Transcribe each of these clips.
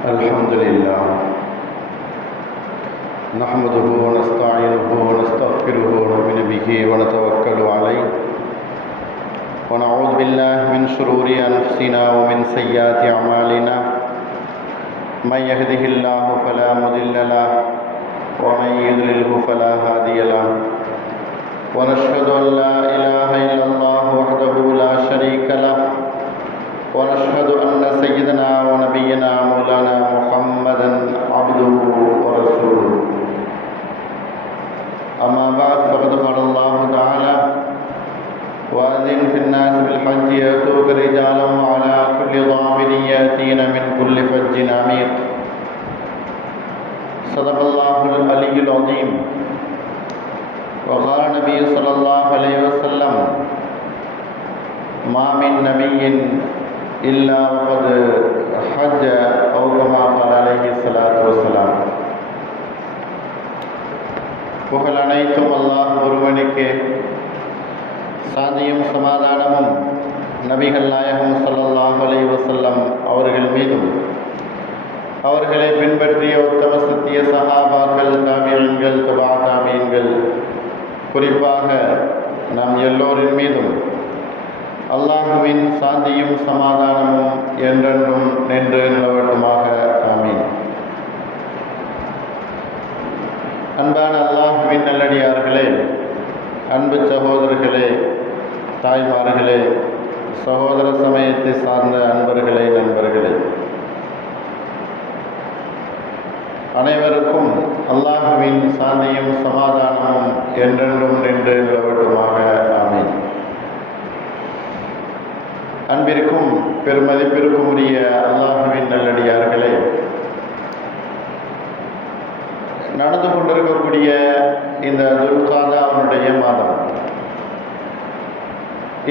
الحمد لله نحمده ونستعينه ونستغفره ونؤمن به ونتوكل عليه ونعوذ بالله من شرور أنفسنا ومن سيئات أعمالنا من يهده الله فلا مضل له ومن يضلله فلا هادي له ونشهد أن لا إله إلا الله وحده لا شريك له ونشهد أن سيدنا ونبينا مولانا محمدا عبده ورسوله أما بعد فقد قال الله تعالى وأذن في الناس بالحج يأتوك رجالا وعلى كل ضامر يأتين من كل فج عميق صدق الله العلي العظيم وقال النبي صلى الله عليه وسلم ما من نبي إلا وقد حج أو كما قال عليه الصلاة والسلام. புகழ் அனைத்தும் அல்லாஹ் ஒருவனுக்கே, சாந்தியும் சமாதானமும் நபிகள் நாயகம் ஸல்லல்லாஹு அலைஹி வஸல்லம் அவர்கள் மீதும் அவர்களை பின்பற்றிய உத்தம சத்திய சஹாபாக்கள், தாபிஈன்கள், தபா தாபிஈன்கள், குறிப்பாக நாம் எல்லோரின் மீதும் அல்லாஹுவின் சாந்தியும் சமாதானமும் என்றென்றும் நின்று நிலவட்டுமாக. ஆமீன். அன்பான அல்லாஹுவின் நல்லடியார்களே, அன்பு சகோதரர்களே, தாய்மார்களே, சகோதர சமயத்தை சார்ந்த அன்பர்களே, நண்பர்களே, அனைவருக்கும் அல்லாஹுவின் சாந்தியும் சமாதானமும் என்றென்றும் நின்று நிலவட்டுமாக. ஆமீன். அன்பிற்கும் பெருமதிப்பிற்கும் உரிய அல்லாஹுவின் நல்லடியார்களே, நடந்து கொண்டிருக்கக்கூடிய இந்த துல்காதாவுடைய மாதம்,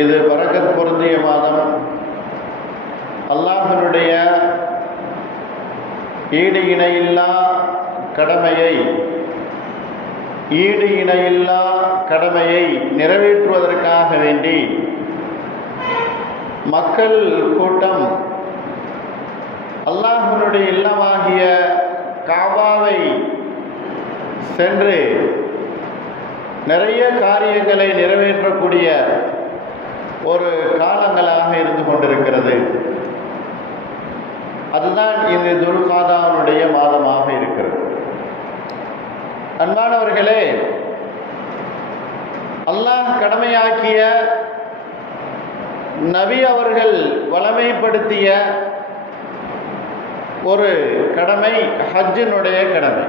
இது பரக்கத் பொருந்திய மாதம். அல்லாஹ்வினுடைய ஈடு இணையில்லா கடமையை நிறைவேற்றுவதற்காக வேண்டி மக்கள் கூட்டம் அல்லாஹ்வினுடைய இல்லமாகிய காபாவை சென்று நிறைய காரியங்களை நிறைவேற்றக்கூடிய ஒரு காலங்களாக இருந்து கொண்டிருக்கிறது. அதுதான் இந்த துல்காதாவுடைய மாதமாக இருக்கிறது. அன்பானவர்களே, அல்லாஹ் கடமையாக்கிய, நபி அவர்கள் வளமைப்படுத்திய ஒரு கடமை ஹஜ்ஜினுடைய கடமை.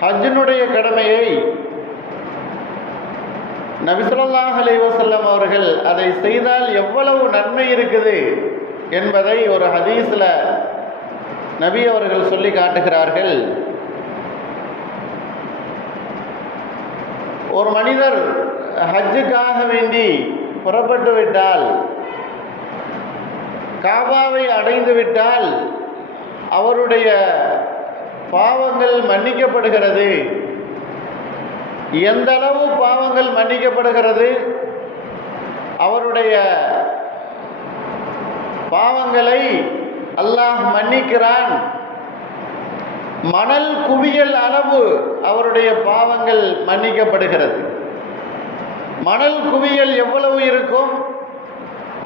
ஹஜ்ஜினுடைய கடமையை நபி ஸல்லல்லாஹு அலைஹி வஸல்லம் அவர்கள் அதை செய்தால் எவ்வளவு நன்மை இருக்குது என்பதை ஒரு ஹதீஸில் நபி அவர்கள் சொல்லி காட்டுகிறார்கள். ஒரு மனிதர் ஹஜ்ஜுக்காக வேண்டி புறப்பட்டு விட்டால், காபாவை அடைந்து விட்டால் அவருடைய பாவங்கள் மன்னிக்கப்படுகிறது. எந்த அளவு பாவங்கள் மன்னிக்கப்படுகிறது? அவருடைய பாவங்களை அல்லாஹ் மன்னிக்கிறான். மணல் குவியல் அளவு அவருடைய பாவங்கள் மன்னிக்கப்படுகிறது. மணல் குவியல் எவ்வளவு இருக்கும்,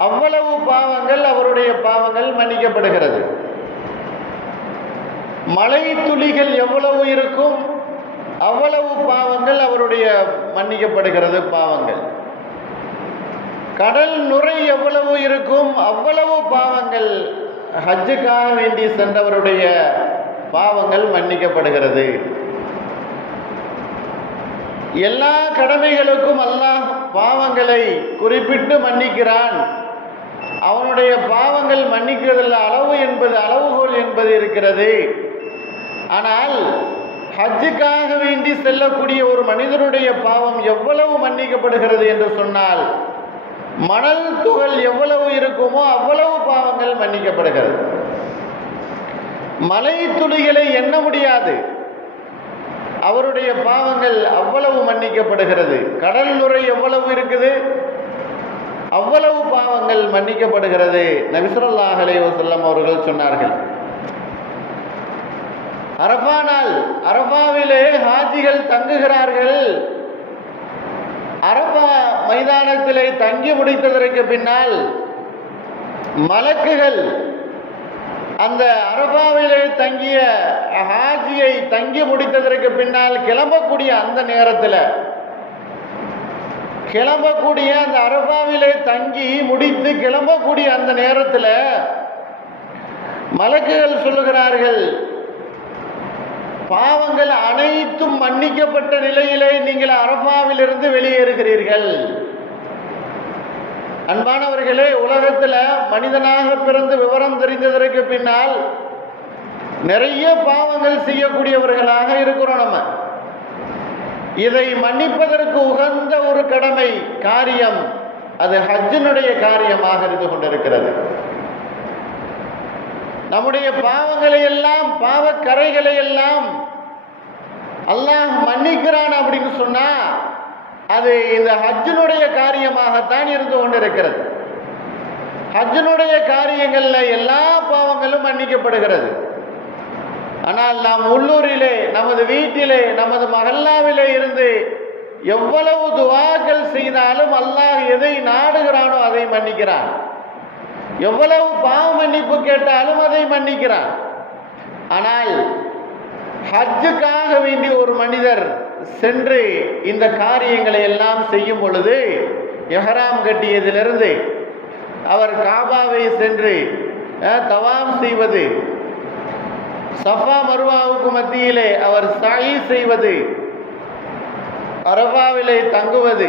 அவ்வளவு பாவங்கள், அவருடைய பாவங்கள் மன்னிக்கப்படுகிறது. மழை துளிகள் எவ்வளவு இருக்கும், அவ்வளவு பாவங்கள் அவருடைய மன்னிக்கப்படுகிறது பாவங்கள். கடல் நுரை எவ்வளவு இருக்கும், அவ்வளவு பாவங்கள், ஹஜ்ஜுக்காக வேண்டி சென்றவருடைய பாவங்கள் மன்னிக்கப்படுகிறது. எல்லா கடமைகளுக்கும் அல்லாஹ் பாவங்களை குறிப்பிட்டு மன்னிக்கிறான். அவனுடைய பாவங்கள் மன்னிக்கிறதில் அளவுகோல் என்பது இருக்கிறது. ஆனால் ஹஜ்ஜுக்காக வேண்டி செல்லக்கூடிய ஒரு மனிதனுடைய பாவம் எவ்வளவு மன்னிக்கப்படுகிறது என்று சொன்னால், மணல் துகள் எவ்வளவு இருக்குமோ அவ்வளவு பாவங்கள் மன்னிக்கப்படுகிறது. மலை துளிகளை எண்ண முடியாது, அவருடைய பாவங்கள் அவ்வளவு மன்னிக்கப்படுகிறது. கடல் நுரை எவ்வளவு இருக்குது, அவ்வளவு பாவங்கள் மன்னிக்கப்படுகிறது. நபி ஸல்லல்லாஹு அலைஹி வஸல்லம் அவர்கள் சொன்னார்கள். அரஃபா நாள், அரஃபாவிலே ஹாஜிகள் தங்குகிறார்கள். அரஃபா மைதானத்திலே தங்கி முடித்ததற்கு பின்னால் மலக்குகள் அந்த அரஃபாவிலே தங்கிய ஹாஜியை தங்கி முடித்ததற்கு பின்னால் கிளம்பக்கூடிய அந்த நேரத்தில், கிளம்பக்கூடிய அந்த அரஃபாவிலே தங்கி முடித்து கிளம்பக்கூடிய அந்த நேரத்தில் மலக்குகள் சொல்லுகிறார்கள், பாவங்கள் அனைத்தும் மன்னிக்கப்பட்ட நிலையிலே நீங்கள் அரஃபாவிலிருந்து வெளியேறுகிறீர்கள். அன்பானவர்களே, உலகத்தில் மனிதனாக பிறந்து விவரம் தெரிந்ததற்கு பின்னால் நிறைய பாவங்கள் செய்யக்கூடியவர்களாக இருக்கிறோம். நம்ம இதை மன்னிப்பதற்கு உகந்த ஒரு கடமை காரியம் அது ஹஜ்ஜினுடைய காரியமாக இருந்து கொண்டிருக்கிறது. நம்முடைய பாவங்களை எல்லாம், பாவக்கரைகளை எல்லாம் அல்லாஹ் மன்னிக்கிறான் அப்படின்னு சொன்னா அது இந்த ஹஜ்ஜினுடைய காரியமாகத்தான் இருந்து கொண்டிருக்கிறது. ஹஜ்ஜினுடைய காரியங்கள்ல எல்லா பாவங்களும் மன்னிக்கப்படுகிறது. ஆனால் நாம் உள்ளூரிலே, நமது வீட்டிலே, நமது மஹல்லாவிலே இருந்து எவ்வளவு துஆக்கள் செய்தாலும் அல்லாஹ் எதை நாடுகிறானோ அதை மன்னிக்கிறான். எவ்வளவு பாவ மன்னிப்பு கேட்டாலும் அதை மன்னிக்கிறான். ஆனால் ஹஜ்ஜுக்காக வேண்டி ஒரு மனிதர் சென்று இந்த காரியங்களை எல்லாம் செய்யும் பொழுது, இஹ்ராம் கட்டியதிலிருந்து அவர் காபாவை சென்று தவாம் செய்வது, சஃபா மர்வாவுக்கு மத்தியிலே அவர் சஈ செய்வது, அரஃபாவிலே தங்குவது,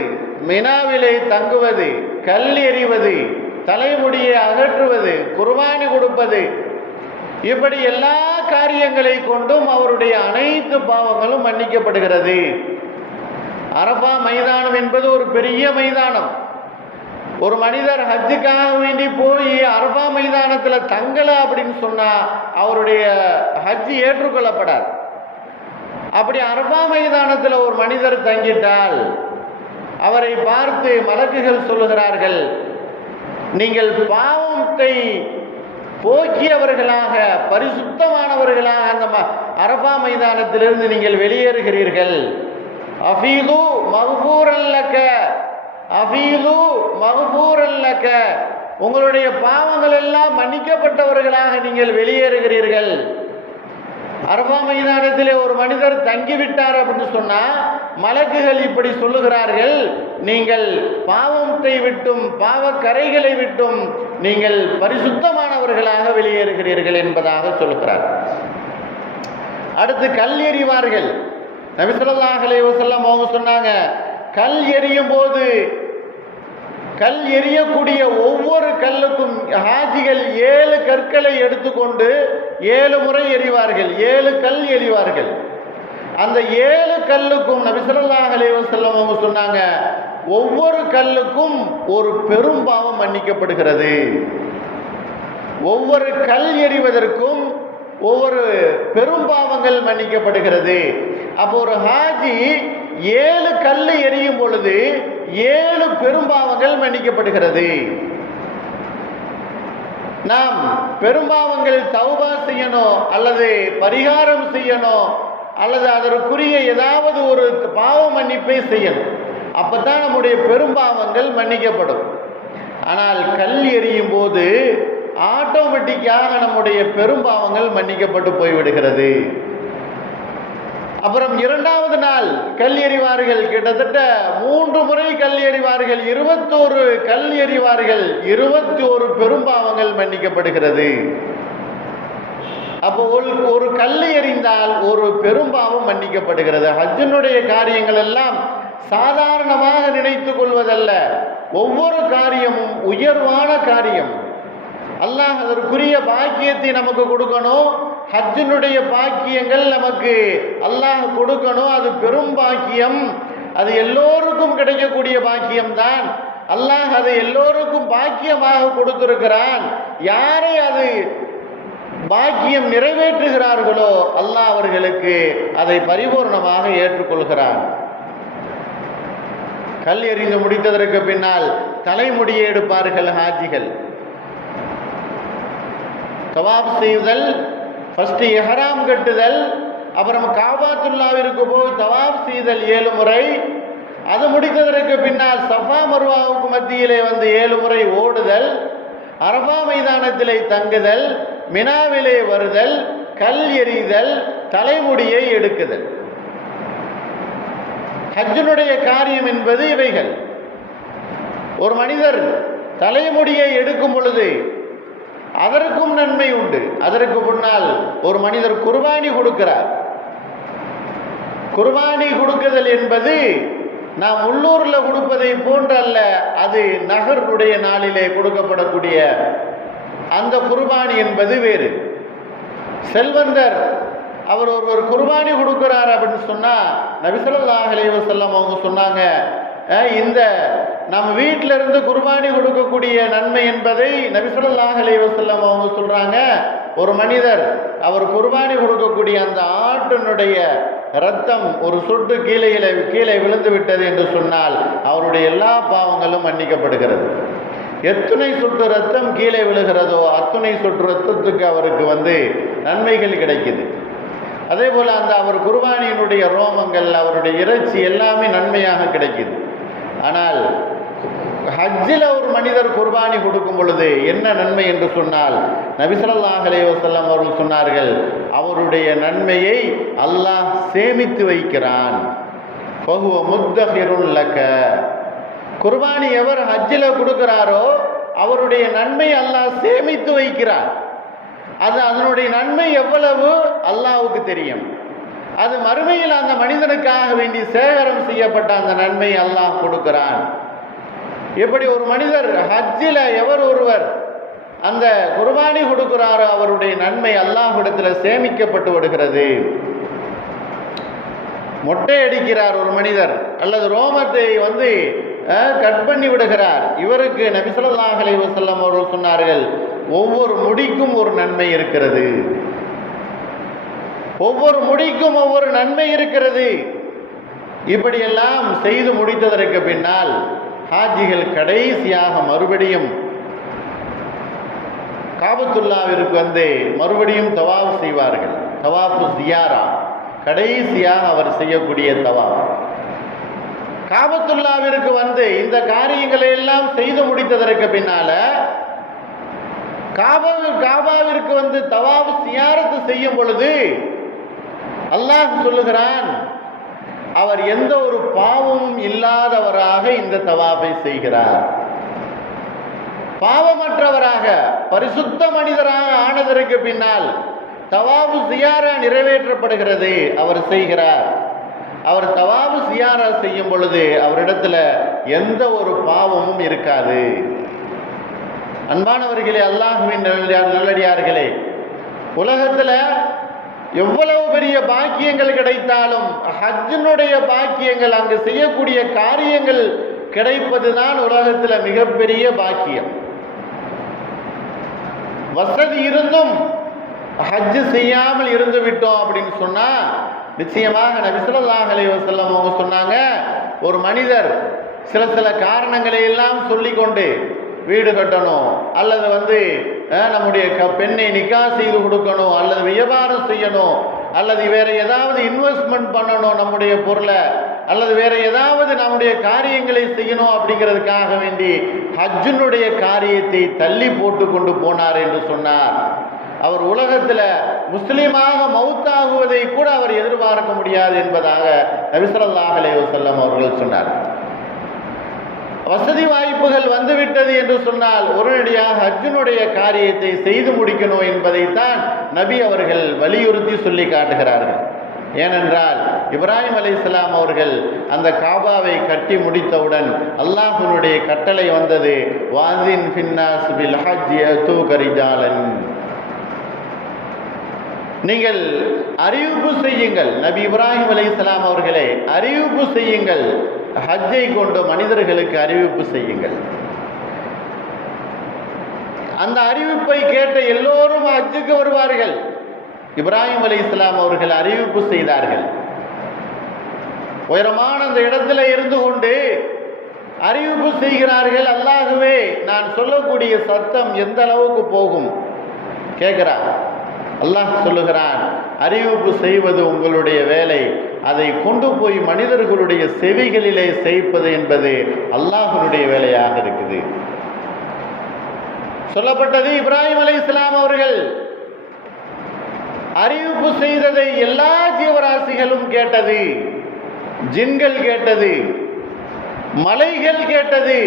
மினாவிலே தங்குவது, கல் எறிவது, தலைமுடியை அகற்றுவது, குர்பானி கொடுப்பது, இப்படி எல்லா காரியங்களை கொண்டும் அவருடைய அனைத்து பாவங்களும் மன்னிக்கப்படுகிறது. அரஃபா மைதானம் என்பது ஒரு பெரிய மைதானம். ஒரு மனிதர் ஹஜ்ஜுக்காக வேண்டி போய் அரஃபா மைதானத்தில் தங்கலை அப்படின்னு சொன்னா அவருடைய ஹஜ் ஏற்றுக்கொள்ளப்படாது. அப்படி அரஃபா மைதானத்தில் ஒரு மனிதர் தங்கிட்டால் அவரை பார்த்து மலக்குகள் சொல்லுகிறார்கள், நீங்கள் பாவத்தை போக்கியவர்களாக, பரிசுத்தமானவர்களாக அந்த அரஃபா மைதானத்திலிருந்து நீங்கள் வெளியேறுகிறீர்கள். அஃபீது மக்ஃபூரன் லக, அஃபீது மக்ஃபூரன் லக, உங்களுடைய பாவங்கள் எல்லாம் மன்னிக்கப்பட்டவர்களாக நீங்கள் வெளியேறுகிறீர்கள். அரஃபா மைதானத்திலே ஒரு மனிதர் தங்கிவிட்டார் அப்படின்னு சொன்னா மலக்குகள் இப்படி சொல்லுகிறார்கள், நீங்கள் பாவத்தை விட்டும் பாவக்கரைகளை விட்டும் நீங்கள் பரிசுத்தமானவர்களாக வெளியேறுகிறீர்கள் என்பதாக சொல்லுகிறார். அடுத்து கல் எறிவார்கள். நபி ஸல்லல்லாஹு அலைஹி வஸல்லம் அவங்க சொன்னாங்க, கல் எறியும் போது, கல் எறியக்கூடிய ஒவ்வொரு கல்லுக்கும் ஹாஜிகள் 7 கற்களை எடுத்துக்கொண்டு 7 முறை எறிவார்கள், 7 கல் எறிவார்கள். அந்த 7 கல்லுக்கும் நபி ஸல்லல்லாஹு அலைஹி வஸல்லம் அவங்க சொன்னாங்க, ஒவ்வொரு கல்லுக்கும் ஒரு பெரும் பாவம் மன்னிக்கப்படுகிறது. ஒவ்வொரு கல் எறிவதற்கும் ஒவ்வொரு பெரும் பாவங்கள் மன்னிக்கப்படுகிறது. அப்போ ஒரு ஹாஜி 7 கல் எறியும் பொழுது 7 பெரும்பாவங்கள் மன்னிக்கப்படுகிறது. நாம் பெரும்பாவங்கள் தௌபா செய்யணும், அல்லது பரிகாரம் செய்யணும், அல்லது அதற்குரிய ஏதாவது ஒரு பாவ மன்னிப்பை செய்யணும். அப்பதான் நம்முடைய பெரும்பாவங்கள் மன்னிக்கப்படும். ஆனால் கல் எறியும் போது ஆட்டோமேட்டிக்காக நம்முடைய பெரும்பாவங்கள் மன்னிக்கப்பட்டு போய்விடுகிறது. அப்புறம் 2வது நாள் கல் எறிவார்கள். கிட்டத்தட்ட 3 முறை கல் எறிவார்கள், 21 கல் எறிவார்கள், 21 பெரும்பாவங்கள் மன்னிக்கப்படுகிறது. அப்போ ஒரு கல் எறிந்தால் ஒரு பெரும்பாவம் மன்னிக்கப்படுகிறது. ஹஜ்ஜினுடைய காரியங்கள் எல்லாம் சாதாரணமாக நினைத்து கொள்வதல்ல. ஒவ்வொரு காரியமும் உயர்வான காரியம். அல்லாஹ் அதற்குரிய பாக்கியத்தை நமக்கு கொடுக்கணும். ஹஜ்ஜினுடைய பாக்கியங்கள் நமக்கு அல்லாஹ் கொடுக்கணும். அது பெரும் பாக்கியம். அது எல்லோருக்கும் கிடைக்கக்கூடிய பாக்கியம்தான். அல்லாஹ் அதை எல்லோருக்கும் பாக்கியமாக கொடுத்திருக்கிறான். யாரை அது பாக்கியம் நிறைவேற்றுகிறார்களோ அல்லாஹ் அவர்களுக்கு அதை பரிபூர்ணமாக ஏற்றுக்கொள்கிறான். கல் எறிந்து முடித்ததற்கு பின்னால் தலைமுடியை எடுப்பார்கள் ஹாஜிகள். தவாப் செய்தல், ஃபர்ஸ்ட் இஹ்ராம் கட்டுதல், அப்புறம் காபாத்துல்லாவிற்கு போய் தவாப் செய்தல் 7 முறை. அது முடித்ததற்கு பின்னால் சஃபா மர்வாவுக்கு மத்தியிலே வந்து 7 முறை ஓடுதல், அரஃபா மைதானத்திலே தங்குதல், மினாவிலே வருதல், கல் எறிதல், தலைமுடியை எடுக்குதல். ஹஜ்ஜினுடைய காரியம் என்பது இவைகள். ஒரு மனிதர் தலைமுடியை எடுக்கும் பொழுது அதற்கும் நன்மை உண்டு. அதற்கு முன்னால் ஒரு மனிதர் குர்பானி கொடுக்கிறார். குர்பானி கொடுக்குதல் என்பது நாம் உள்ளூரில் கொடுப்பதை போன்றல்ல. அது நகருடைய நாளிலே கொடுக்கப்படக்கூடிய அந்த குர்பானி என்பது வேறு. செல்வந்தர் அவர் ஒருவர் குர்பானி கொடுக்கிறார் அப்படின்னு சொன்னால் நபி ஸல்லல்லாஹு அலைஹி வஸல்லம் அவங்க சொன்னாங்க, இந்த நம்ம வீட்டில இருந்து குர்பானி கொடுக்கக்கூடிய நன்மை என்பதை நபி ஸல்லல்லாஹு அலைஹி வஸல்லம் அவங்க சொல்றாங்க. ஒரு மனிதர் அவர் குர்பானி கொடுக்கக்கூடிய அந்த ஆட்டினுடைய இரத்தம் ஒரு சொட்டு கீழே விழுந்து விட்டது என்று சொன்னால் அவருடைய எல்லா பாவங்களும் மன்னிக்கப்படுகிறது. எத்துணை சொட்டு ரத்தம் கீழே விழுகிறதோ அத்துணை சொட்டு ரத்தத்துக்கு அவருக்கு நன்மைகள் கிடைக்குது. அதே போல் அந்த அவர் குர்பானியினுடைய ரோமங்கள், அவருடைய இறைச்சி எல்லாமே நன்மையாக கிடைக்குது. ஆனால் ஹஜ்ஜில் ஒரு மனிதர் குர்பானி கொடுக்கும் பொழுது என்ன நன்மை என்று சொன்னால் நபி ஸல்லல்லாஹு அலைஹி வஸல்லம் அவர்கள் சொன்னார்கள், அவருடைய நன்மையை அல்லாஹ் சேமித்து வைக்கிறான். ஃபஹுவ முத்தஹிருன் லக. குர்பானி எவர் ஹஜ்ஜில் கொடுக்கிறாரோ அவருடைய நன்மை அல்லாஹ் சேமித்து வைக்கிறான். அதனுடைய நன்மை எவ்வளவு அல்லாஹ்வுக்கு தெரியும். அது மறுமையில் அந்த மனிதனுக்காக வேண்டி சேகரம் செய்யப்பட்ட அந்த நன்மை அல்லாஹ் கொடுக்கிறான். எப்படி ஒரு மனிதர் ஹஜ்ஜில் எவர் ஒருவர் அந்த குர்பானி கொடுக்கிறாரோ அவருடைய நன்மை அல்லாஹ்விடத்தில் சேமிக்கப்பட்டு விடுகிறது. மொட்டை அடிக்கிறார் ஒரு மனிதர் அல்லது ரோமத்தை கட் பண்ணி விடுகிறார், இவருக்கு நபி ஸல்லல்லாஹு அலைஹி வஸல்லம் அவர்கள் சொன்னார்கள், ஒவ்வொரு முடிக்கும் ஒரு நன்மை இருக்கிறது. ஒவ்வொரு முடிக்கும் ஒவ்வொரு நன்மை இருக்கிறது. இப்படியெல்லாம் செய்து முடித்ததற்கு பின்னால் ஹாஜிகள் கடைசியாக மறுபடியும் காபத்துல்லாவிற்கு மறுபடியும் தவாஃப் செய்வார்கள். தவாஃபு ஜியாரா, கடைசியாக அவர் செய்யக்கூடிய தவாஃப். காபத்துல்லாவிற்கு இந்த காரியங்களை எல்லாம் செய்து முடித்ததற்கு பின்னால காபாவிற்கு தவாஃப் ஜியாரத்து செய்யும் பொழுது அல்லாஹ் சொல்லுகிறான், அவர் எந்த ஒரு பாவமும் இல்லாதவராக இந்த தவாஃபை செய்கிறார். பாவமற்றவராக பரிசுத்த மனிதராக ஆனதற்கு பின்னால் தவாஃபு ஜியாரா நிறைவேற்றப்படுகிறது. அவர் செய்கிறார். அவர் தவாஃபு ஜியாரா செய்யும் பொழுது அவரிடத்துல எந்த ஒரு பாவமும் இருக்காது. அன்பானவர்களே, அல்லாஹ்வின் நல்லடியார்களே, உலகத்துல எவ்வளவு பெரிய பாக்கியங்கள் கிடைத்தாலும் ஹஜ்ஜினுடைய பாக்கியங்கள், அங்கு செய்யக்கூடிய காரியங்கள் கிடைப்பதுதான் உலகத்தில் மிகப்பெரிய பாக்கியம். வசதி இருந்தும் ஹஜ்ஜு செய்யாமல் இருந்து விட்டோம் அப்படின்னு சொன்னா நிச்சயமாக நபி ஸல்லல்லாஹு அலைஹி வஸல்லம் அவங்க சொன்னாங்க, ஒரு மனிதர் சில காரணங்களை எல்லாம் சொல்லிக்கொண்டு வீடு கட்டணும், அல்லது நம்முடைய பெண்ணை நிக்கா செய்து கொடுக்கணும், அல்லது வியாபாரம் செய்யணும், அல்லது வேற ஏதாவது இன்வெஸ்ட்மெண்ட் பண்ணணும் நம்முடைய பொருளை, அல்லது வேற ஏதாவது நம்முடைய காரியங்களை செய்யணும் அப்படிங்கிறதுக்காக வேண்டி ஹஜ்ஜினுடைய காரியத்தை தள்ளி போட்டு கொண்டு போனார் என்று சொன்னார். அவர் உலகத்தில் முஸ்லீமாக மௌத்தாகுவதை கூட அவர் எதிர்பார்க்க முடியாது என்பதாக நபி ஸல்லல்லாஹு அலைஹி வஸல்லம் அவர்கள் சொன்னார். வசதி வாய்ப்புகள் வந்துவிட்டது என்று சொன்னால் உடனடியாக ஹஜ்ஜினுடைய காரியத்தை செய்து முடிக்கணும் என்பதைத்தான் நபி அவர்கள் வலியுறுத்தி சொல்லி காட்டுகிறார்கள். ஏனென்றால் இப்ராஹிம் அலைஹிஸ்ஸலாம் அவர்கள் அந்த காபாவை கட்டி முடித்தவுடன் அல்லாஹ்வினுடைய கட்டளை வந்தது, வாஸின் ஃபின்னாஸ் பில் ஹஜ்ஜி யதூக ரிஜாலன். நீங்கள் அறிவிப்பு செய்யுங்கள், நபி இப்ராஹிம் அலைஹிஸ்ஸலாம் அவர்களே அறிவிப்பு செய்யுங்கள், ஹஜ்ஜை கொண்டு மனிதர்களுக்கு அறிவிப்பு செய்யுங்கள். அந்த அறிவிப்பை கேட்ட எல்லோரும் ஹஜ்ஜுக்கு வருவார்கள். இப்ராஹிம் அலைஹிஸ்ஸலாம் அவர்கள் அறிவிப்பு செய்தார்கள். உயரமான அந்த இடத்துல இருந்து கொண்டு அறிவிப்பு செய்கிறார்கள், அல்லாஹ்வே நான் சொல்லக்கூடிய சத்தம் எந்த அளவுக்கு போகும் கேட்கிறார். அல்லாஹ் சொல்லுகிறான், அறிவிப்பு செய்வது உங்களுடைய வேலை, அதை கொண்டு போய் மனிதர்களுடைய செவிகளிலே சேர்ப்பது என்பது அல்லாஹ்வுடைய வேலையாக இருக்குது. சொல்லப்பட்டது இப்ராஹிம் அலைஹிஸ்ஸலாம் அவர்கள் அறிவிப்பு செய்ததை எல்லா ஜீவராசிகளும் கேட்டது. ஜின்கள் கேட்டது, மலைகள் கேட்டது,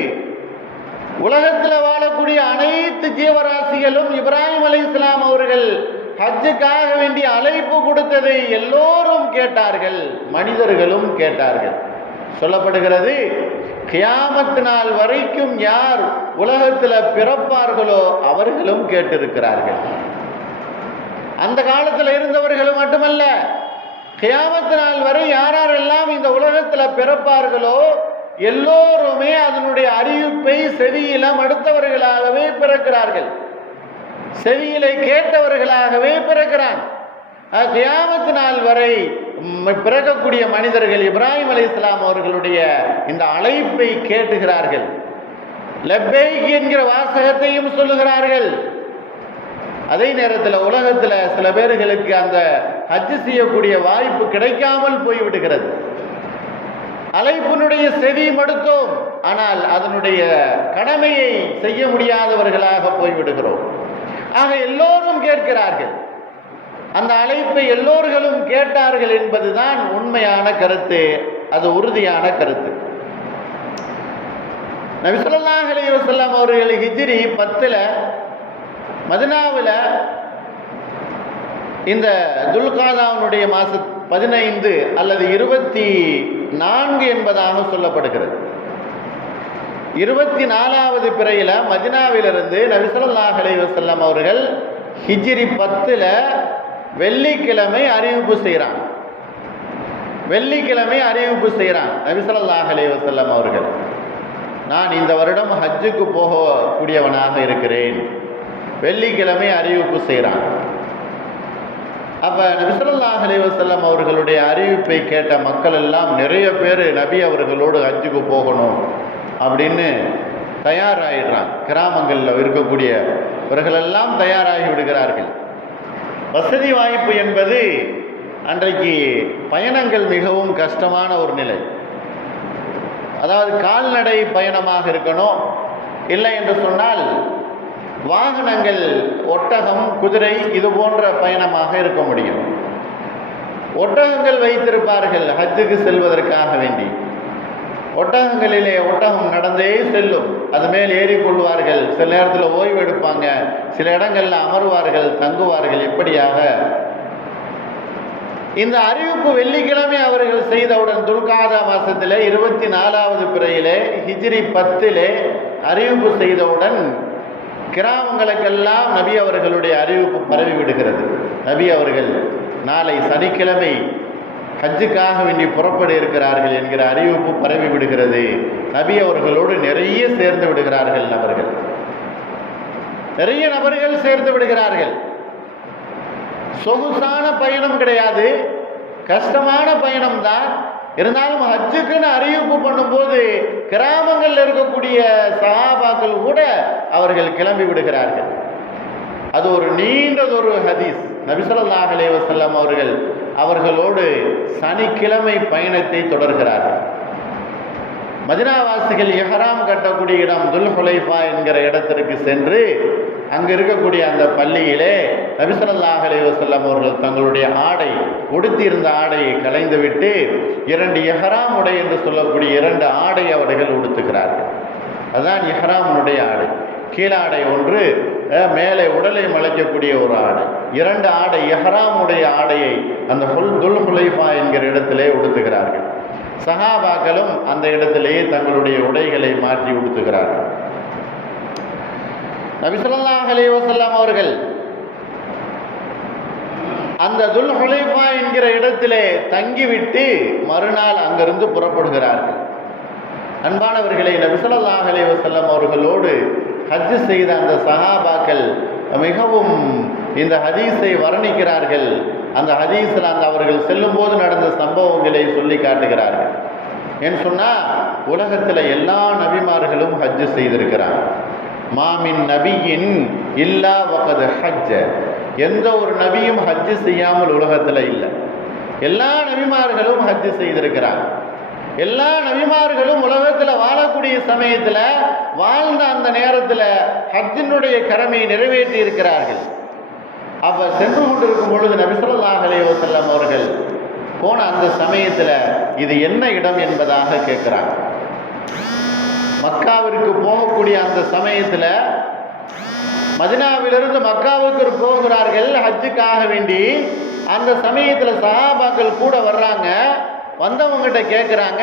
உலகத்தில் வாழக்கூடிய அனைத்து ஜீவராசிகளும் இப்ராஹிம் அலைஹிஸ்ஸலாம் அவர்கள் ஹஜ்ஜுக்காக வேண்டிய அழைப்பு கொடுத்ததை எல்லோரும் கேட்டார்கள், மனிதர்களும் கேட்டார்கள். சொல்லப்படுகிறது, கியாமத் நாள் வரைக்கும் யார் உலகத்தில் பிறப்பார்களோ அவர்களும் கேட்டிருக்கிறார்கள். அந்த காலத்தில் இருந்தவர்கள் மட்டுமல்ல, கியாமத் நாள் வரை யாரெல்லாம் இந்த உலகத்தில் பிறப்பார்களோ எல்லோருமே அதனுடைய அறிவிப்பை செவியில மடுத்தவர்களாகவே பிறக்கிறார்கள், செவியிலை கேட்டவர்களாகவே பிறக்கிறான். கியாமத் நாள் வரை பிறக்கக்கூடிய மனிதர்கள் இப்ராஹிம் அலைஹிஸ்ஸலாம் அவர்களுடைய இந்த அழைப்பை கேட்டுகிறார்கள். லப்பைக் என்கிற வாசகத்தையும் சொல்லுகிறார்கள். அதே நேரத்தில் உலகத்தில் சில பேர்களுக்கு அந்த ஹஜ் செய்யக்கூடிய வாய்ப்பு கிடைக்காமல் போய்விடுகிறது. அழைப்பினுடைய செவி மடுத்தோம், ஆனால் அதனுடைய கடமையை செய்ய முடியாதவர்களாக போய்விடுகிறோம். ஆக எல்லோரும் கேட்கிறார்கள், அந்த அழைப்பை எல்லோர்களும் கேட்டார்கள் என்பதுதான் உண்மையான கருத்து, அது உறுதியான கருத்து. நபி ஸல்லல்லாஹு அலைஹி வஸல்லம் அவர்கள் ஹிஜ்ரி 10 மதீனாவில் இந்த துல்காதாவுடைய மாதம் 15 அல்லது 24 என்பதாக சொல்லப்படுகிறது. 24வது பிறையில் மதீனாவிலிருந்து நபி ஸல்லல்லாஹு அலைஹி வஸல்லம் அவர்கள் ஹிஜ்ரி 10 வெள்ளிக்கிழமை அறிவிப்பு செய்கிறாங்க. வெள்ளிக்கிழமை அறிவிப்பு செய்கிறான் நபி ஸல்லல்லாஹு அலைஹி வஸல்லம் அவர்கள், நான் இந்த வருடம் ஹஜ்ஜுக்கு போகக்கூடியவனாக இருக்கிறேன். வெள்ளிக்கிழமை அறிவிப்பு செய்கிறான். அப்போ நபி ஸல்லல்லாஹு அலைஹி வஸல்லம் அவர்களுடைய அறிவிப்பை கேட்ட மக்கள் எல்லாம் நிறைய பேர் நபி அவர்களோடு ஹஜ்ஜுக்கு போகணும் அப்படின்னு தயாராகிடுறாங்க. கிராமங்களில் இருக்கக்கூடியவர்களெல்லாம் தயாராகி விடுகிறார்கள். வசதி வாய்ப்பு என்பது அன்றைக்கு பயணங்கள் மிகவும் கஷ்டமான ஒரு நிலை. அதாவது கால்நடை பயணமாக இருக்கணும், இல்லை என்று சொன்னால் வாகனங்கள் ஒட்டகம், குதிரை இது போன்ற பயணமாக இருக்க முடியும். ஒட்டகங்கள் வைத்திருப்பார்கள் ஹஜ்ஜுக்கு செல்வதற்காக வேண்டி. ஒட்டகங்களிலே ஒட்டகம் நடந்தே செல்லும், அது மேல் ஏறிக்கொள்வார்கள். சில நேரத்தில் ஓய்வு எடுப்பாங்க, சில இடங்களில் அமர்வார்கள், தங்குவார்கள். இப்படியாக இந்த அறிவிப்பு வெள்ளிக்கிழமை அவர்கள் செய்தவுடன் துல்காதா மாதத்தில் 24வது பிறையிலே ஹிஜ்ரி 10 அறிவிப்பு செய்தவுடன் கிராமங்களுக்கெல்லாம் நபி அவர்களுடைய அறிவிப்பு பரவி விடுகிறது. நபி அவர்கள் நாளை சனிக்கிழமை ஹஜ்ஜுக்காக வேண்டி புறப்பட இருக்கிறார்கள் என்கிற அறிவிப்பு பரவி விடுகிறது. நபி அவர்களோடு நிறைய சேர்ந்து விடுகிறார்கள் நபர்கள், நிறைய நபர்கள் சேர்ந்து விடுகிறார்கள். சொகுசான பயணம் கிடையாது, கஷ்டமான பயணம்தான். இருந்தாலும் ஹஜ்ஜுக்குன்னு அறிவிப்பு பண்ணும்போது கிராமங்களில் இருக்கக்கூடிய சஹாபாக்கள் கூட அவர்கள் கிளம்பி விடுகிறார்கள். அது ஒரு நீண்டதொரு ஹதீஸ். நபி ஸல்லல்லாஹு அலைஹி வஸல்லம் அவர்களோடு சனிக்கிழமை பயணத்தை தொடர்கிறார்கள். மதீனாவாசிகள் இஹ்ராம் கட்டக்கூடிய இடம் துல்ஹுலைஃபா என்கிற இடத்திற்கு சென்று அங்கு இருக்கக்கூடிய அந்த பள்ளியிலே நபி ஸல்லல்லாஹு அலைஹி வஸல்லம் அவர்கள் தங்களுடைய ஆடை, உடுத்தியிருந்த ஆடையை களைந்துவிட்டு 2 இஹ்ராம் உடை என்று சொல்லக்கூடிய 2 ஆடை அவர்கள் உடுத்துகிறார்கள். அதுதான் இஹ்ராமுடைய ஆடை. கீழாடை ஒன்று, மேலே உடலை மலைக்கக்கூடிய ஒரு ஆடை. 2 ஆடை, இஹ்ராமுடைய ஆடையை அந்த துல்ஹுலைஃபா என்கிற இடத்திலே உடுத்துகிறார்கள். சஹாபாக்களும் அந்த இடத்திலேயே தங்களுடைய உடைகளை மாற்றி உடுத்துகிறார்கள். நபி ஸல்லல்லாஹு அலைஹி வஸல்லம் அவர்கள் அந்த துல்ஹுலைஃபா என்கிற இடத்திலே தங்கிவிட்டு மறுநாள் அங்கிருந்து புறப்படுகிறார்கள். அன்பானவர்களை, நபி ஸல்லல்லாஹு அலைஹி வஸல்லம் அவர்களோடு ஹஜ் செய்த அந்த சஹாபாக்கள் மிகவும் இந்த ஹதீஸை வர்ணிக்கிறார்கள். அந்த ஹதீஸில் அவர்கள் செல்லும் போது நடந்த சம்பவங்களை சொல்லி காட்டுகிறார்கள். ஏன்னு சொன்னால், உலகத்தில் எல்லா நபிமார்களும் ஹஜ்ஜு செய்திருக்கிறார். மாமின் நபியின் இல்லா வகது ஹஜ்ஜ, எந்த ஒரு நபியும் ஹஜ்ஜு செய்யாமல் உலகத்தில் இல்லை. எல்லா நபிமார்களும் ஹஜ்ஜு செய்திருக்கிறார். எல்லா நபிமார்களும் உலகத்தில் வாழக்கூடிய சமயத்தில் வாழ்ந்த அந்த நேரத்தில் ஹஜ்ஜினுடைய கடமையை நிறைவேற்றி இருக்கிறார்கள். அப்போ சென்று கொண்டிருக்கும் பொழுது நபி ஸல்லல்லாஹு அலைஹி வஸல்லம் அவர்கள் போன அந்த சமயத்தில் இது என்ன இடம் என்பதாக கேட்குறாங்க. மக்காவிற்கு போகக்கூடிய அந்த சமயத்தில் மதீனாவிலிருந்து மக்காவுக்கு போகிறார்கள் ஹஜ்ஜுக்காக வேண்டி. அந்த சமயத்தில் சஹாபாக்கள் கூட வர்றாங்க. வந்தவங்ககிட்ட கேட்குறாங்க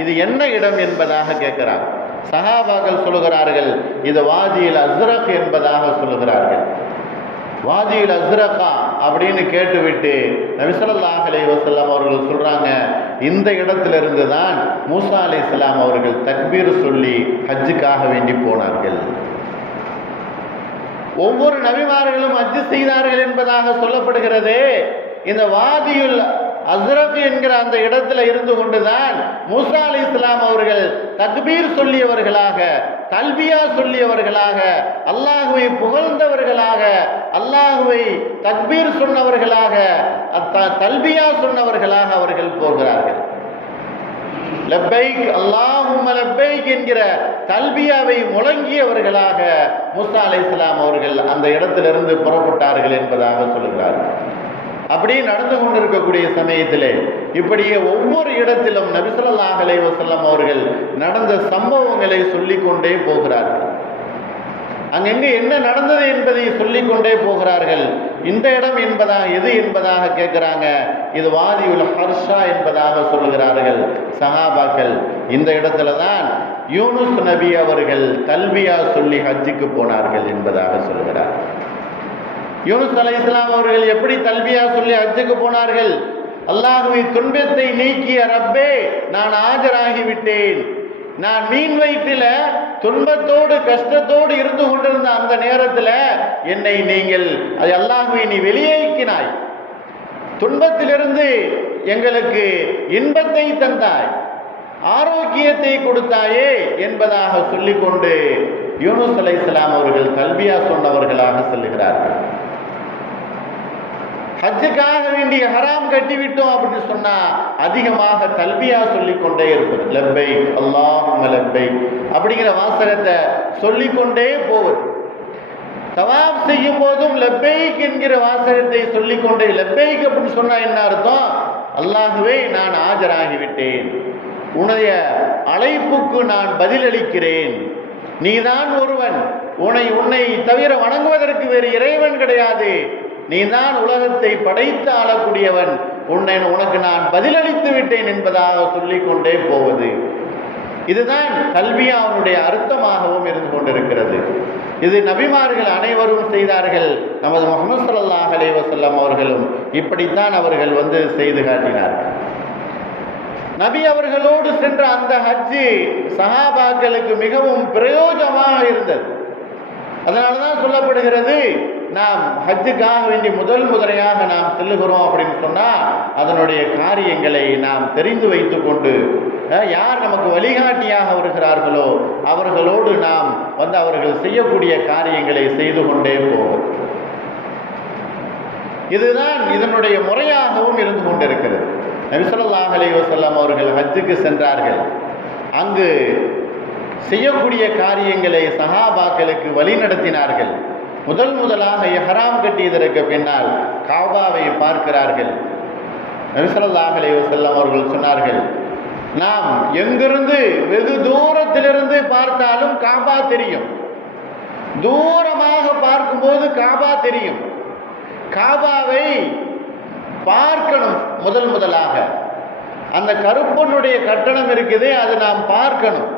இது என்ன இடம் என்பதாக கேட்குறாங்க. சஹாபாக்கள் சொல்லுகிறார்கள் இது வாதியில் அஸ்ரக் என்பதாக சொல்லுகிறார்கள். வாதியில் அஸ்ரகா அப்படின்னு கேட்டுவிட்டு நபி ஸல்லல்லாஹு அலைஹி வஸல்லம் அவர்கள் சொல்கிறாங்க இந்த இடத்திலிருந்து தான் மூசா அலைஹிஸ்ஸலாம் அவர்கள் தக்பீர் சொல்லி ஹஜ்ஜுக்காக வேண்டி போனார்கள். ஒவ்வொரு நபிமார்களும் ஹஜ்ஜு செய்தார்கள் என்பதாக சொல்லப்படுகிறது. இந்த வாதியுல் அஸ்ரக் என்கிற அந்த இடத்துல இருந்து கொண்டுதான் மூசா அலைஹிஸ்ஸலாம் அவர்கள் தக்பீர் சொல்லியவர்களாக, தல்பியா சொல்லியவர்களாக, அல்லாஹுவை புகழ்ந்தவர்களாக, அல்லாஹுவை தக்பீர் சொன்னவர்களாக, தல்பியா சொன்னவர்களாக அவர்கள் போகிறார்கள். லப்பைக் அல்லாஹும்ம லப்பைக் என்கிற தல்பியாவை முழங்கியவர்களாக மூசா அலைஹிஸ்ஸலாம் அவர்கள் அந்த இடத்திலிருந்து புறப்பட்டார்கள் என்பதாக சொல்லுகிறார்கள். அப்படியே நடந்து கொண்டிருக்கக்கூடிய சமயத்திலே இப்படியே ஒவ்வொரு இடத்திலும் நபி ஸல்லல்லாஹு அலைஹி வஸல்லம் அவர்கள் நடந்த சம்பவங்களை சொல்லிக்கொண்டே போகிறார்கள். அங்கெங்கே என்ன நடந்தது என்பதை சொல்லிக்கொண்டே போகிறார்கள். இந்த இடம் எது என்பதாக கேட்கிறாங்க. இது வாதியுல் ஹர்ஷா என்பதாக சொல்லுகிறார்கள் சஹாபாக்கள். இந்த இடத்துல தான் யூனுஸ் நபி அவர்கள் தல்பியா சொல்லி ஹஜ்ஜுக்கு போனார்கள் என்பதாக சொல்கிறார். யூனுஸ் அலைஹிஸ்ஸலாம் அவர்கள் எப்படி தல்பியா சொல்லி ஹஜ்ஜுக்கு போனார்கள்? அல்லாஹுவை துன்பத்தை நீக்கிய ரப்பே நான் ஆஜராகிவிட்டேன். நான் மீன் வயிற்றில் துன்பத்தோடு கஷ்டத்தோடு இருந்து கொண்டிருந்த அந்த நேரத்தில் என்னை நீங்கள் அல்லாஹுவை நீ வெளியேக்கினாய், துன்பத்திலிருந்து எங்களுக்கு இன்பத்தை தந்தாய், ஆரோக்கியத்தை கொடுத்தாயே என்பதாக சொல்லிக்கொண்டு யூனுஸ் அலைஹிஸ்ஸலாம் அவர்கள் தல்பியா சொன்னவர்களாக சொல்லுகிறார்கள். ஹஜ்ஜுக்காக வேண்டிய ஹராம் கட்டிவிட்டோம் அப்படின்னு சொன்னா அதிகமாக தல்பியா சொல்லிக்கொண்டே இருப்பது. லப்பைக் அல்லாஹும்ம லப்பைக் அப்படிங்கிற வாசகத்தை சொல்லிக்கொண்டே போவது. தவாப் செய்யும் போதும் லப்பைக் என்கிற வாசகத்தை சொல்லிக்கொண்டே. லப்பைக் அப்படின்னு சொன்னா என்ன அர்த்தம்? அல்லாஹுவே நான் ஆஜராகிவிட்டேன், உன்னுடைய அழைப்புக்கு நான் பதிலளிக்கிறேன், நீதான் ஒருவன், உன்னை தவிர வணங்குவதற்கு வேறு இறைவன் கிடையாது, நீதான் உலகத்தை படைத்து ஆளக்கூடியவன், உனக்கு நான் பதிலளித்து விட்டேன் என்பதாக சொல்லிக்கொண்டே போவது. இதுதான் தல்பியாவுடைய அர்த்தமாகவும் இருந்து கொண்டிருக்கிறது. இது நபிமார்கள் அனைவரும் செய்தார்கள். நமது முஹம்மது ஸல்லல்லாஹு அலைஹி வஸல்லம் அவர்களும் இப்படித்தான் அவர்கள் செய்து காட்டினார்கள். நபி அவர்களோடு சென்ற அந்த ஹஜ்ஜு சஹாபாக்களுக்கு மிகவும் பிரயோஜனமாக இருந்தது. அதனால தான் சொல்லப்படுகிறது, நாம் ஹஜ்ஜுக்காக வேண்டி முதலையாக நாம் செல்லுகிறோம் அப்படின்னு சொன்னால் அதனுடைய காரியங்களை நாம் தெரிந்து வைத்து கொண்டு யார் நமக்கு வழிகாட்டியாக வருகிறார்களோ அவர்களோடு நாம் அவர்கள் செய்யக்கூடிய காரியங்களை செய்து கொண்டே போவோம். இதுதான் இதனுடைய முறையாகவும் இருந்து கொண்டிருக்கிறது. நபி ஸல்லல்லாஹு அலைஹி வஸல்லம் அவர்கள் ஹஜ்ஜுக்கு சென்றார்கள். அங்கு செய்யக்கூடிய காரியங்களை சஹாபாக்களுக்கு வழி நடத்தினார்கள். முதலாக இஹ்ராம் கட்டியதற்கு பின்னால் காபாவை பார்க்கிறார்கள். நபி ஸல்லல்லாஹு அலைஹி வஸல்லம் அவர்கள் சொன்னார்கள், நாம் எங்கிருந்து வெகு தூரத்திலிருந்து பார்த்தாலும் காபா தெரியும், தூரமாக பார்க்கும்போது காபா தெரியும். காபாவை பார்க்கணும். முதலாக அந்த கருப்பனுடைய கட்டணம் இருக்குது, அதை நாம் பார்க்கணும்.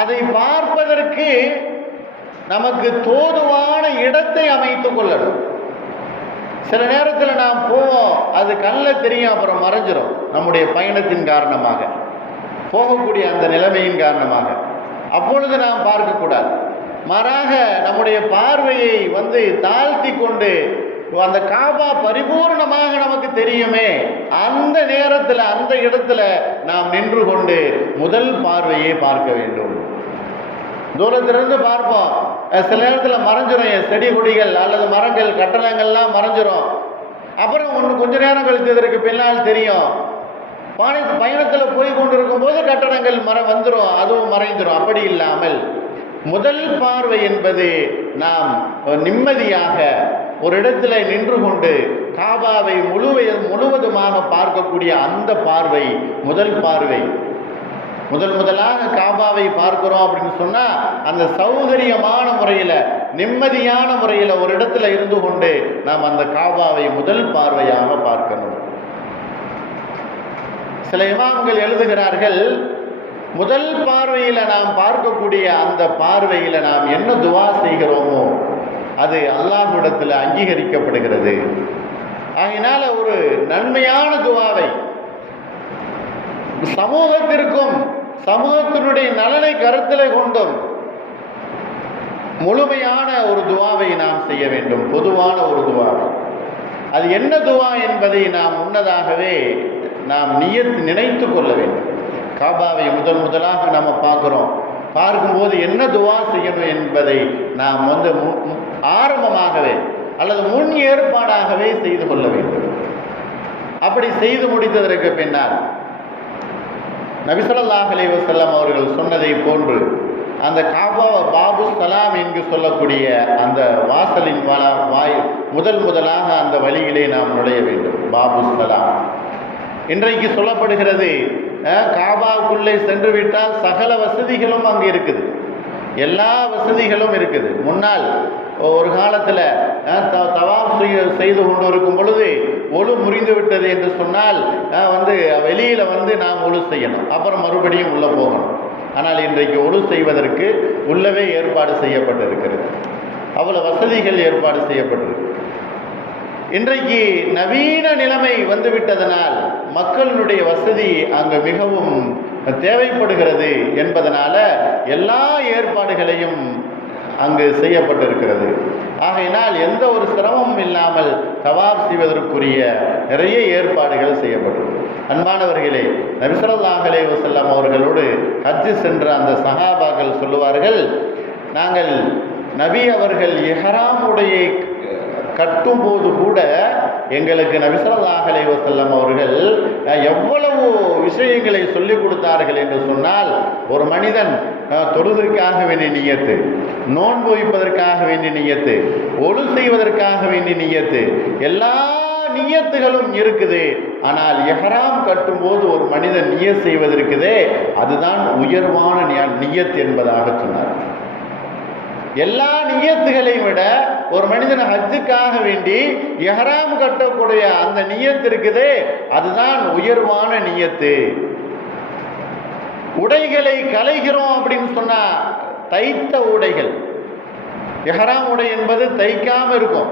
அதை பார்ப்பதற்கு நமக்கு தோதுவான இடத்தை அமைத்துக் கொள்ளணும். சில நேரத்தில் நாம் போவோம், அது கண்ணில் தெரியும், அப்புறம் மறைஞ்சிரும். நம்முடைய பயணத்தின் காரணமாக, போகக்கூடிய அந்த நிலைமையின் காரணமாக அப்பொழுது நாம் பார்க்கக்கூடாது. மாறாக நம்முடைய பார்வையை தாழ்த்தி கொண்டு அந்த காபா பரிபூர்ணமாக நமக்கு தெரியுமே, அந்த நேரத்தில் அந்த இடத்துல நாம் நின்று கொண்டு முதல் பார்வையை பார்க்க வேண்டும். தூரத்திலிருந்து பார்ப்போம், சில நேரத்தில் மறைஞ்சிரும் செடி கொடிகள் அல்லது மரங்கள் கட்டடங்கள்லாம் மறைஞ்சிரும். அப்புறம் கொஞ்ச நேரம் கழித்ததற்கு பின்னால் தெரியும். பயணத்தில் போய் கொண்டிருக்கும் போது கட்டடங்கள் வந்துடும், அதுவும் மறைந்துடும். அப்படி இல்லாமல் முதல் பார்வை என்பது நாம் நிம்மதியாக ஒரு இடத்துல நின்று கொண்டு காபாவை முழுவதுமாக பார்க்கக்கூடிய அந்த பார்வை முதல் பார்வை. முதலாக காபாவை பார்க்கிறோம் அப்படின்னு சொன்னா அந்த சௌகரியமான முறையில் நிம்மதியான முறையில் ஒரு இடத்துல இருந்து கொண்டு நாம் அந்த காபாவை முதல் பார்வையாக பார்க்கணும். சில இமாம்கள் எழுதுகிறார்கள், முதல் பார்வையில் நாம் பார்க்கக்கூடிய அந்த பார்வையில் நாம் என்ன துவா செய்கிறோமோ அது அல்லாஹ்விடத்தில் அங்கீகரிக்கப்படுகிறது. ஆகையினால ஒரு நன்மையான துவாவை சமூகத்திற்கும் சமூகத்தினுடைய நலனை கருத்தில் கொண்டும் முழுமையான ஒரு துவாவை நாம் செய்ய வேண்டும். பொதுவான ஒரு துவாவை, அது என்ன துவா என்பதை நாம் முன்னதாகவே நாம் நினைத்து கொள்ள வேண்டும். காபாவை முதலாக நம்ம பார்க்கும்போது என்ன துவா செய்யணும் என்பதை நாம் ஆரம்பமாகவே அல்லது முன் ஏற்பாடாகவே செய்து கொள்ள வேண்டும். அப்படி செய்து முடித்ததற்கு பின்னால் நபி ஸல்லல்லாஹு அலைஹி வஸல்லம் அவர்கள் சொன்னதை போன்று அந்த காபா பாபு சலாம் என்று சொல்லக்கூடிய அந்த வாசலின் முதலாக அந்த வழியிலே நாம் நுழைய வேண்டும். பாபு சலாம் இன்றைக்கு சொல்லப்படுகிறது, காபாவுக்குள்ளே சென்று விட்டால் சகல வசதிகளும் அங்கே இருக்குது, எல்லா வசதிகளும் இருக்குது. முன்னால் ஒரு காலத்தில் தவாப் செய்து கொண்டு இருக்கும் பொழுது ஒழு முறிந்து விட்டது என்று சொன்னால் வெளியில் நாம் ஒழு செய்யணும், அப்புறம் மறுபடியும் உள்ளே போகணும். ஆனால் இன்றைக்கு ஒழு செய்வதற்கு உள்ளவே ஏற்பாடு செய்யப்பட்டிருக்கிறது, அவ்வளோ வசதிகள் ஏற்பாடு செய்யப்பட்டிருக்கு. இன்றைக்கு நவீன நிலைமை வந்துவிட்டதனால் மக்களுடைய வசதி அங்கு மிகவும் தேவைப்படுகிறது என்பதனால எல்லா ஏற்பாடுகளையும் அங்கு செய்யப்பட்டிருக்கிறது. ஆகையினால் எந்த ஒரு சிரமமும் இல்லாமல் தவாப் செய்வதற்குரிய நிறைய ஏற்பாடுகள் செய்யப்பட்டது. அன்பானவர்களே, நபி ஸல்லல்லாஹு அலைஹி வஸல்லம் அவர்களோடு ஹஜ் சென்ற அந்த சஹாபாக்கள் சொல்லுவார்கள், நாங்கள் நபி அவர்கள் இஹ்ராம் உடையை கட்டும் போது கூட எங்களுக்கு நபி ஸல்லல்லாஹு அலைஹி வஸல்லம் அவர்கள் எவ்வளவு விஷயங்களை சொல்லிக் கொடுத்தார்கள் என்று சொன்னால், ஒரு மனிதன் தொழுவதற்காக வேண்டிய நியத்து, நோன்பு வைப்பதற்காக வேண்டிய நியத்து, ஒழு செய்வதற்காக வேண்டிய நியத்து, எல்லா நியத்துகளும் இருக்குது. ஆனால் இஹ்ராம் கட்டும்போது ஒரு மனிதன் நியத் செய்வதற்குதே அதுதான் உயர்வான நியத் என்பதாக சொன்னார். எல்லா நியத்துகளையும் விட ஒரு மனிதன் ஹஜ்ஜுக்காக வேண்டி இஹ்ராம் கட்டக்கூடிய அந்த நியத்து இருக்குதே அதுதான் உயர்வான நியத்து. உடைகளை களைகிறோம் அப்படின்னு சொன்னா, தைத்த உடைகள், இஹ்ராம் உடை என்பது தைக்காம இருக்கும்,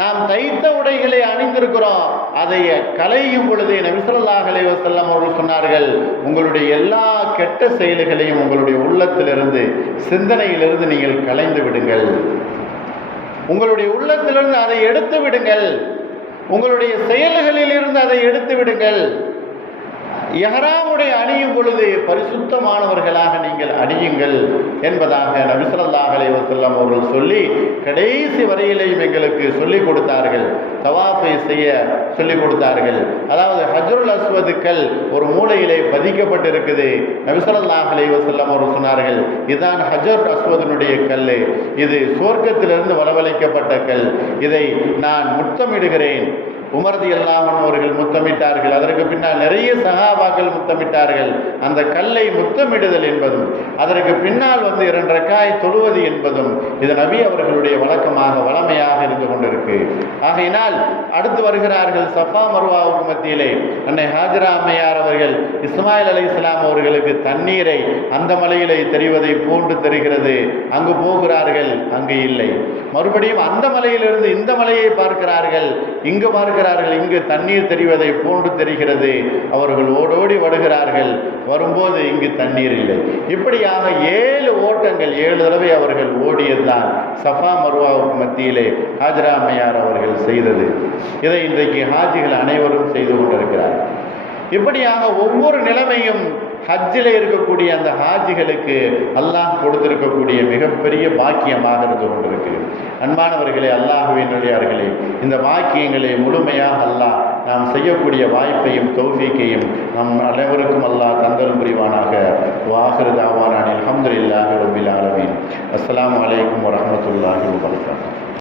நாம் தைத்த உடைகளை அணிந்திருக்கிறோம், அதை களையும் பொழுது நபி ஸல்லல்லாஹு அலைஹி வஸல்லம் அவர்கள் சொன்னார்கள், உங்களுடைய எல்லா கெட்ட செயல்களையும் உங்களுடைய உள்ளத்திலிருந்து சிந்தனையிலிருந்து நீங்கள் களைந்து விடுங்கள், உங்களுடைய உள்ளத்திலிருந்து அதை எடுத்து விடுங்கள், உங்களுடைய செயல்களில் இருந்து அதை எடுத்து விடுங்கள். இஹ்ராமுடைய அணியும் பொழுது பரிசுத்தமானவர்களாக நீங்கள் அணியுங்கள் என்பதாக நபி ஸல்லல்லாஹு அலைஹி வஸல்லம் அவர்கள் சொல்லி கடைசி வரையிலையும் எங்களுக்கு சொல்லிக் கொடுத்தார்கள். தவாஃபை செய்ய சொல்லிக் கொடுத்தார்கள். அதாவது ஹஜ்ருல் அஸ்வதுக்கள் ஒரு மூலையிலே பதிக்கப்பட்டிருக்குது. நபி ஸல்லல்லாஹு அலைஹி வஸல்லம் அவர்கள் சொன்னார்கள், இதுதான் ஹஜ்ருல் அஸ்வதினுடைய கல், இது சுவர்க்கத்திலிருந்து வரவழைக்கப்பட்ட கல், இதை நான் முத்தமிடுகிறேன். உமர் ரலியல்லாஹு அன்ஹு அவர்கள் முத்தமிட்டார்கள். அதற்கு பின்னால் நிறைய சஹாபாக்கள் முத்தமிட்டார்கள். அந்த கல்லை முத்தமிடுதல் என்பதும் அதற்கு பின்னால் 2 ரக்காய் தொழுவது என்பதும் இது நபி அவர்களுடைய வளமையாக இருந்து கொண்டிருக்கு. ஆகையினால் அடுத்து வருகிறார்கள் சஃபா மர்வாவுக்கு மத்தியிலே அன்னை ஹாஜரா அம்மையார் அவர்கள் இஸ்மாயில் அலைஹிஸ்ஸலாம் அவர்களுக்கு தண்ணீரை அந்த மலையிலே தெரிவதை போன்று தெரிகிறது. அங்கு போகிறார்கள், அங்கு இல்லை. மறுபடியும் அந்த மலையிலிருந்து இந்த மலையை பார்க்கிறார்கள், இங்கு பார்க்கிறார்கள், பார்க்கிறார்கள், இங்கு தண்ணீர் தெரிவதை போன்று தெரிகிறது. அவர்கள் ஓடோடி வருகிறார்கள். வரும்போது இங்கு தண்ணீர் இல்லை. இப்படியாக 7 ஓட்டங்கள் 7 தடவை அவர்கள் ஓடியதுதான் சஃபா மர்வாவுக்கு மத்தியிலே ஹாஜரா அம்மையார் அவர்கள் செய்தது. இதை இன்றைக்கு ஹாஜிகள் அனைவரும் செய்து கொண்டிருக்கிறார்கள். இப்படியாக ஒவ்வொரு நிலைமையும் ஹஜ்ஜில் இருக்கக்கூடிய அந்த ஹாஜிகளுக்கு அல்லாஹ் கொடுத்திருக்கக்கூடிய மிகப்பெரிய பாக்கியமாக இருந்து கொண்டிருக்கு. அன்பானவர்களே, அல்லாஹுவின் நல்லடியார்களே, இந்த பாக்கியங்களை முழுமையாக அல்லாஹ் நாம் செய்யக்கூடிய வாய்ப்பையும் தௌஃபீக்கையும் நம் அனைவருக்கும் அல்லாஹ் தந்தல் புரிவானாக. வாஹிரு தாவானா அல்ஹம்துலில்லாஹி ரப்பில் ஆலமீன். அஸ்ஸலாமு அலைக்கும் வரஹ்மத்துல்லாஹி வபரகாத்துஹு.